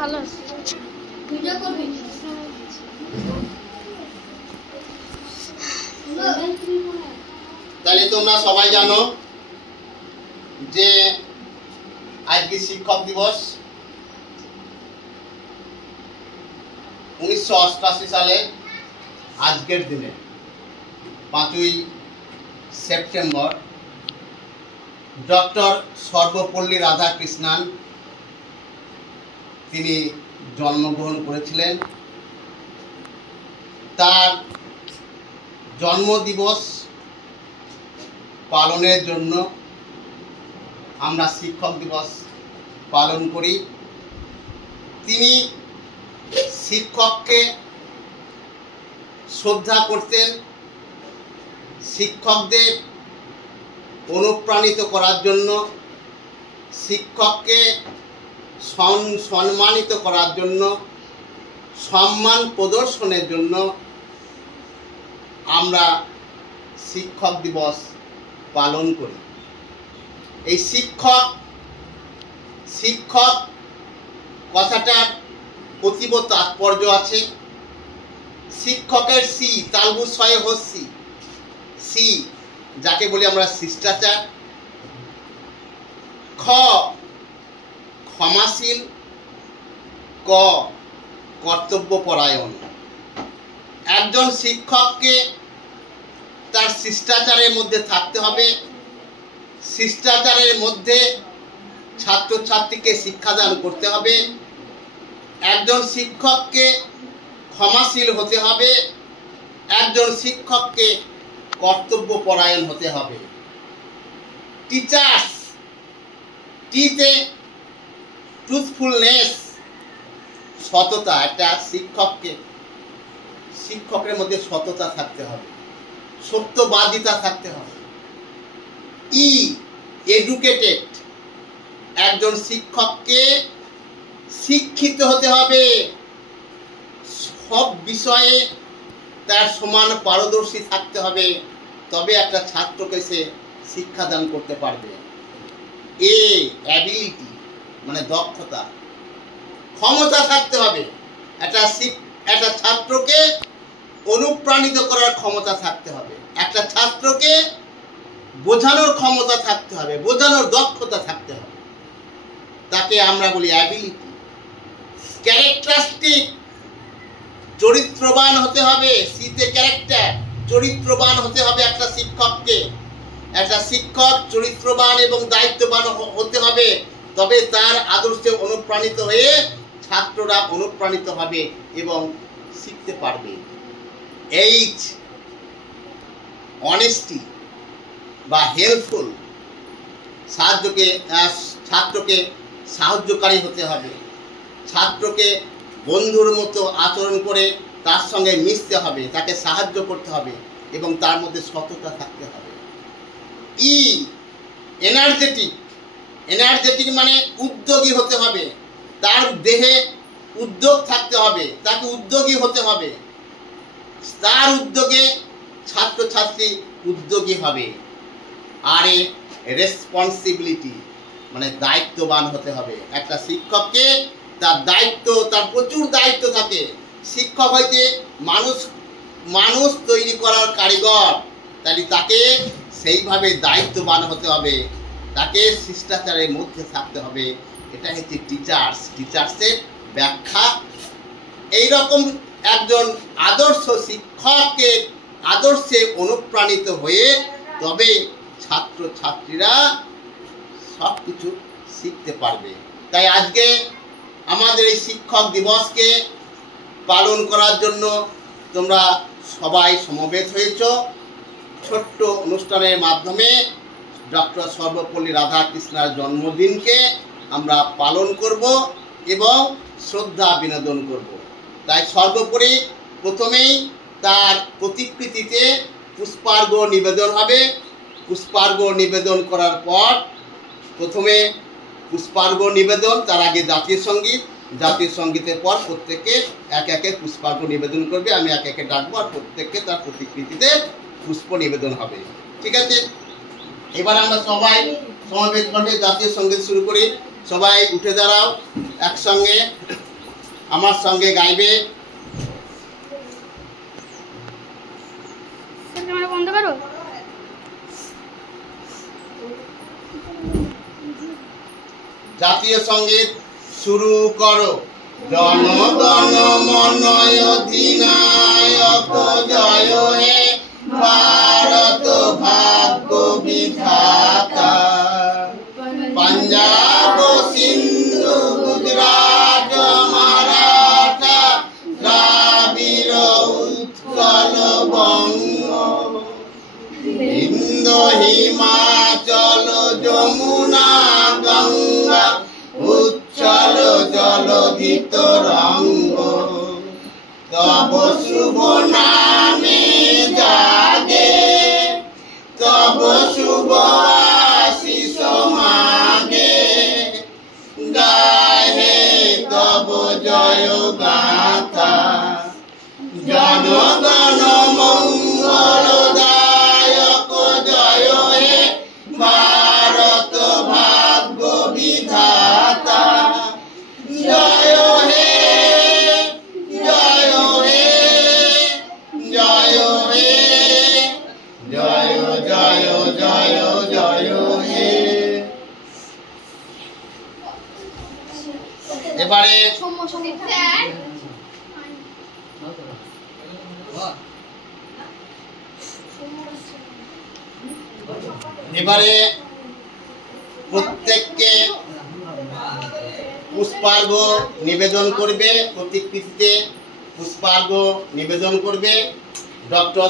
ভালো তাহলে তোমরা সবাই জানো যে আজকে শিক্ষক দিবস। 1988 সালে আজকের দিনে 5ই সেপ্টেম্বর ডক্টর সর্বপল্লী রাধাকৃষ্ণন তিনি জন্মগ্রহণ করেছিলেন। তার জন্মদিবস পালনের জন্য আমরা শিক্ষক দিবস পালন করি। তিনি শিক্ষককে শ্রদ্ধা করতেন, শিক্ষকদের অনুপ্রাণিত করার জন্য, শিক্ষককে সম্মানিত করার জন্য, সম্মান প্রদর্শনের জন্য আমরা শিক্ষক দিবস পালন করি। এই শিক্ষক কথাটার অতীব তাৎপর্য আছে। শিক্ষকের সি তালবু ছয় হস্যি, সি যাকে বলি আমরা শিষ্টাচার, খ ক্ষমাশীল, ক কর্তব্যপরায়ণ। একজন শিক্ষককে তার শিষ্টাচারের মধ্যে থাকতে হবে। শিষ্টাচারের মধ্যে ছাত্রছাত্রীকে শিক্ষাদান করতে হবে। একজন শিক্ষককে ক্ষমাশীল হতে হবে। একজন শিক্ষককে কর্তব্যপরায়ণ হতে হবে। টিচার্স, টিতে ট্রুথফুলনেস, সততা। একটা শিক্ষকের মধ্যে সততা থাকতে হবে, সত্যবাদিতা থাকতে হবে। ই এডুকেটেড, একজন শিক্ষককে শিক্ষিত হতে হবে, সব বিষয়ে তার সমান পারদর্শী থাকতে হবে, তবে একটা ছাত্রকে সে শিক্ষাদান করতে পারবে। এ অ্যাবিলিটি মানে দক্ষতা, ক্ষমতা থাকতে হবে। একটা ছাত্রকে অনুপ্রাণিত করার ক্ষমতা থাকতে হবে। একটা ছাত্রকে বোঝানোর ক্ষমতা থাকতে হবে, বোঝানোর দক্ষতা থাকতে হবে। তাকে আমরা বলি অ্যাবিলিটি। ক্যারেক্টারিস্টিক, চরিত্রবান হতে হবে। সিতে ক্যারেক্টার, চরিত্রবান হতে হবে একটা শিক্ষককে। একটা শিক্ষক চরিত্রবান এবং দায়িত্ববান হতে হবে, তবে তার আদর্শে অনুপ্রাণিত হয়ে ছাত্ররা অনুপ্রাণিত হবে এবং শিখতে পারবে। এইচ অনেস্টি বা হেল্পফুল, ছাত্রকে সাহায্যকারী হতে হবে। ছাত্রকে বন্ধুর মতো আচরণ করে তার সঙ্গে মিশতে হবে, তাকে সাহায্য করতে হবে এবং তার মধ্যে সততা থাকতে হবে। ই এনার্জেটিক, এনার্জেটিক মানে উদ্যোগী হতে হবে। তার দেহে উদ্যোগ থাকতে হবে, তাকে উদ্যোগী হতে হবে। তার উদ্যোগে ছাত্রছাত্রী উদ্যোগী হবে। আর এ রেসপন্সিবিলিটি মানে দায়িত্ববান হতে হবে। একটা শিক্ষককে তার প্রচুর দায়িত্ব থাকে। শিক্ষক হইতে মানুষ তৈরি করার কারিগর, তাই তাকে সেইভাবে দায়িত্ববান হতে হবে, তাকে শিষ্টাচারের মধ্যে থাকতে হবে। এটা হচ্ছে টিচার্সের ব্যাখ্যা। এইরকম একজন আদর্শ শিক্ষকের আদর্শে অনুপ্রাণিত হয়ে তবে ছাত্রছাত্রীরা সব কিছু শিখতে পারবে। তাই আজকে আমাদের এই শিক্ষক দিবসকে পালন করার জন্য তোমরা সবাই সমবেত হয়েছ। ছোট্ট অনুষ্ঠানের মাধ্যমে ডক্টর সর্বপল্লী রাধাকৃষ্ণের জন্মদিনকে আমরা পালন করব এবং শ্রদ্ধা বিনোদন করব। তাই সর্বোপরি প্রথমেই তার প্রতিকৃতিতে পুষ্পার্ঘ্য নিবেদন হবে। পুষ্পার্ঘ্য নিবেদন করার পর প্রথমে পুষ্পার্ঘ্য নিবেদন, তার আগে জাতীয় সঙ্গীত, জাতীয় সঙ্গীতের পর প্রত্যেকে একে একে পুষ্পার্ঘ্য নিবেদন করবে। আমি একে একে ডাকবো আর প্রত্যেককে তার প্রতিকৃতিতে পুষ্প নিবেদন হবে। ঠিক আছে, এবার আমরা সবাই সমবেতভাবে জাতীয় সঙ্গীত শুরু করি। সবাই উঠে দাঁড়াও, একসঙ্গে আমার সঙ্গে গাইবে। বন্ধ করো। জাতীয় সঙ্গীত শুরু করো। জনগণ মন অধিনায়ক জয় হে ভারত ভাগ্য বিধাতা। পাঞ্জাব সিন্ধু গুজরাট মারাঠা দ্রাবিড় উৎকল বঙ্গ বিন্ধ্য হিমাচল যমুনা গঙ্গা উচ্ছল জলধি তরঙ্গ। তব শুভ নামে জাগে, তব শুভ আশিস মাগে। গাহে তব জয় গাথা। জনগণ মঙ্গলদায়ক জয় হে ভারত ভাগ্য বিধাতা। জয় হে, জয় হে, জয় হে, জয় জয় জয় জয় হে। এবারে এবারে প্রত্যেককে পুষ্পার্ঘ নিবেদন করবে, প্রতিকৃতিতে পুষ্পার্ঘ নিবেদন করবে ডক্টর